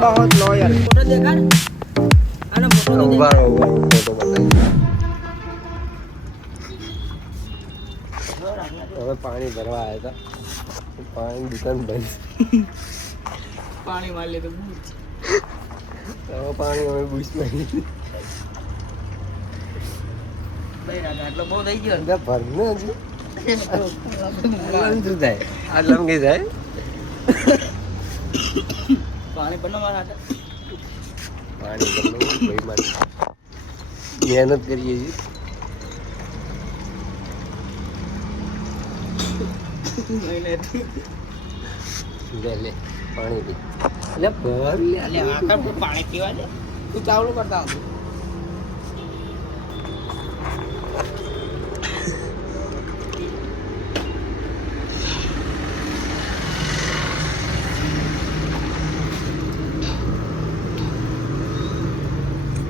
बहुत loyal photo देखा आना फोटो હવે પાણી ભરવા આવ્યા હતા પાણી દુકાન બંધ પાણી માર લે તો પાણી હવે બુશ નહીં ભાઈ રાજા આટલો બહુ થઈ ગયો ને ભરને હજી શું થાય આટલા કે જાય પાણી બનો મારા પાણી બનો ભાઈ મારી મહેનત કરીએ છીએ લે પાણી પી એટલે ભર લે આખા પાણી પીવા દે તું ચાવલું કરતા આવતું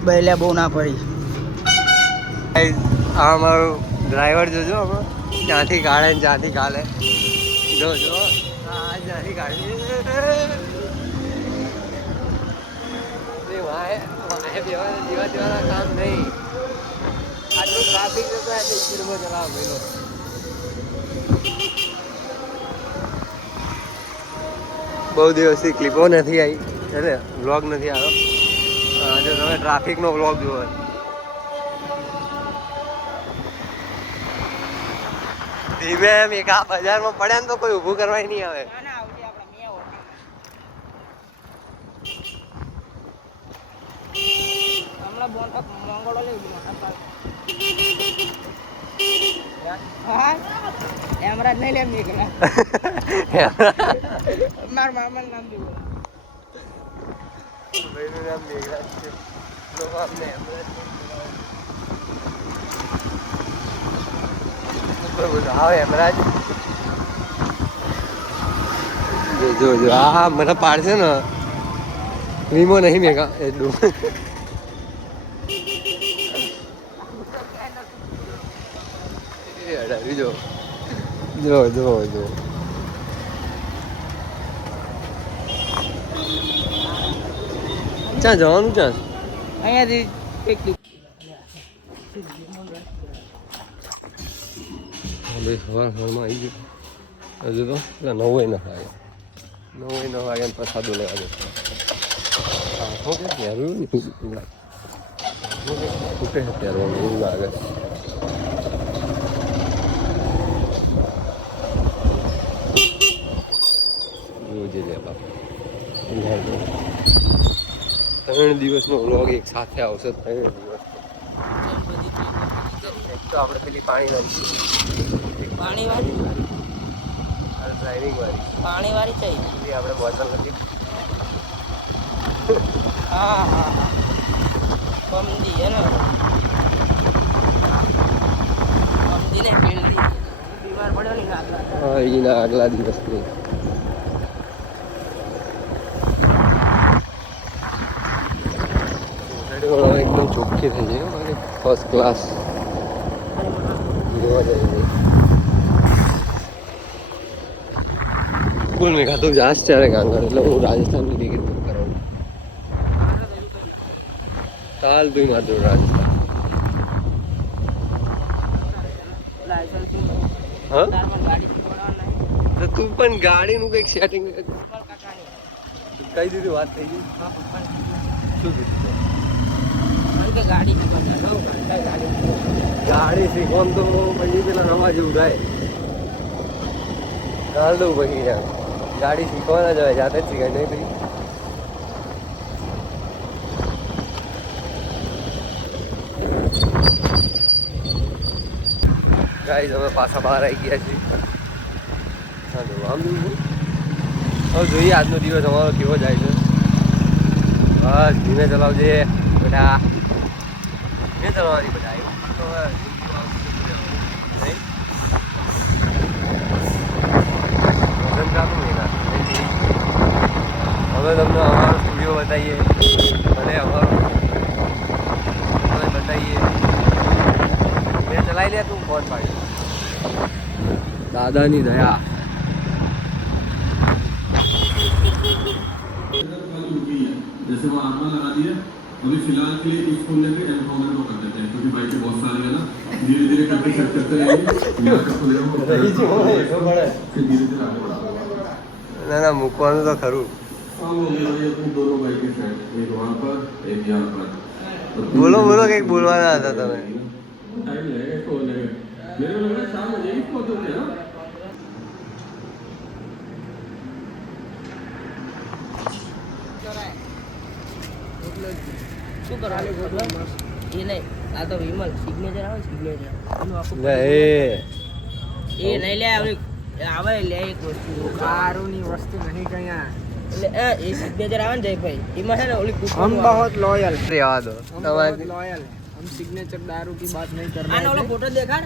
બેલે બહુ ના પડી આ અમારો ડ્રાઈવર જોજો હમણાં ત્યાંથી કાઢે ને ત્યાંથી કાઢે જો હા ત્યાંથી કાઢે દેવાના કામ નહીં આટલું ટ્રાફિક જતો એટલે સ્પીડમાં ચલાવો ભાઈ બહુ દિવસથી ક્લિપો નથી આવી એટલે વ્લોગ નથી આવ્યો જો તમે ટ્રાફિકનો વ્લોગ જુઓ ધીમે એમ એક આ બજારમાં પડ્યા ને તો કોઈ ઊભું કરવા નહીં આવે એમરાજ નહીં લે નીકળ્યા મારા મામા નામ દીધું ભાઈનું નામ મેઘરાજ છે તો આપને હા હેમરાજ જો હા મને પાડશે ને વીમો નહીં મેઘા એટલું જો ક્યાં જવાનું ક્યાં અહીંયાથી ભાઈ સવારમાં આવી ગયું હજુ તો પેલા 9 વાગે પ્રસાદો લેવા જશે શું કે પહેરવું ખૂટે છે પહેરવાનું એવું લાગે જોજે લે બાપ 3 દિવસનો વ્લોગ એક સાથે આવશે 3 દિવસ તો આપણે પેલી પાણી વાળી ડ્રાઇવિંગ વાળી પાણી વાળી चाहिए આપણે બોટલ નથી હા પમદી હે ને પમદી ને પેલડી બીમાર પડ્યો ને આગલા દિવસની एकदम ચોખ્ખી થઈ જાય અને ફર્સ્ટ ક્લાસ જોવા જાય બોલ મેં ખાતું જાસ ત્યારે ગાંગર એટલે હું રાજસ્થાનની ટિકિટ બુક કરાવું કાલ તું માત્ર રાજસ્થાન હા તો તું પણ ગાડીનું કંઈક સેટિંગ કઈ દીધું વાત થઈ ગઈ શું કીધું ગાડી શીખવાનું તો પછી પેલા નવા જેવું થાય ગાળ દઉં પછી ગાડી શીખવાના જ હોય જાતે જ શીખાય નહીં ભાઈ ગાઈસ અમે પાછા બહાર આવી ગયા છીએ આમ હવે જોઈએ આજનો દિવસ અમારો કેવો જાય છે બસ ધીમે ચલાવજે બેટા ધીમે ચલાવવાની બધા બતાવીએ અને અમારો બતાવીએ. મેં ચલાવી લે તું ફોન પાડી. દાદાની દયા. जैसे वो आत्मा लगा दिया अभी फिलहाल के लिए इस फोन लेके एम्पावरमेंट को कर देते हैं क्योंकि बाइक बहुत सारी है ना धीरे धीरे करके सेट करते रहेंगे यहाँ तक खुले हो फिर धीरे धीरे आगे बढ़ा. ના ના મૂકવાનું તો ખરું. हाँ वो ले रही अपनी दोनों बाइक के साइड एक वहाँ पर एक यहाँ पर. બોલો બોલો કંઈક બોલવાના હતા તમે. टाइम लगेगा इसको लगेगा मेरे को लग रहा है शाम हो जाएगी इसको तो ना. શું કરવાનું ખબર? એ નહીં, આ તો વિમલ સિગ્નેચર આવે સિગ્નેચર એનું આખું લે એ નહીં લે આવે લે એક વસ્તુ કારુની વસ્તુ નહીં કયા. એટલે એ સિગ્નેચર આવે ને જયભાઈ એમાં છે ને ઓલી हम કૂપન बहुत लॉयल है, રહેવા દો हम बहुत તમારે. लॉयल है. हम सिग्नेचर दारू की बात नहीं कर આનો ઓલો रहे ફોટો દેખાડ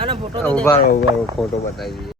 આનો ફોટો તો ઉભા દેખાડ રહો ઉભા રહો ફોટો બતાવી દઈએ.